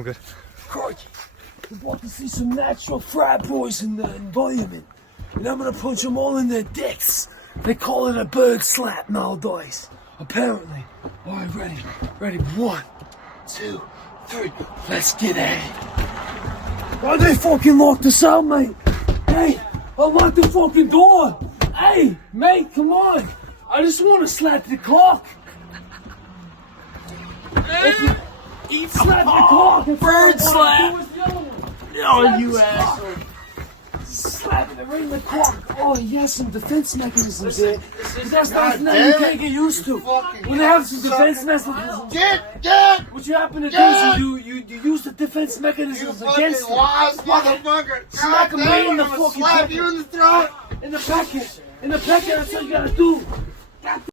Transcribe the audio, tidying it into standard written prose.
I'm good. Crikey, we're about to see some natural frat boys in the environment. And I'm gonna punch them all in their dicks. They call it a bird slap nowadays. Apparently. Alright, ready. Ready. 1, 2, 3. Let's get at it. Why they fucking locked us out, mate? Hey, unlock the fucking door. Hey, mate, come on. I just want to slap the clock. Slap the clock. Bird slap. Oh, you asshole. Slapping it right in the clock. Oh, he has some defense mechanisms there. But that's not nothing you can't get used to. When they have some defense mechanisms, Get! what you happen to do is you use the defense mechanisms against them. Lost, motherfucker! Smack them right in the fucking slap you in the throat! in the packet. In the packet, that's what you gotta do.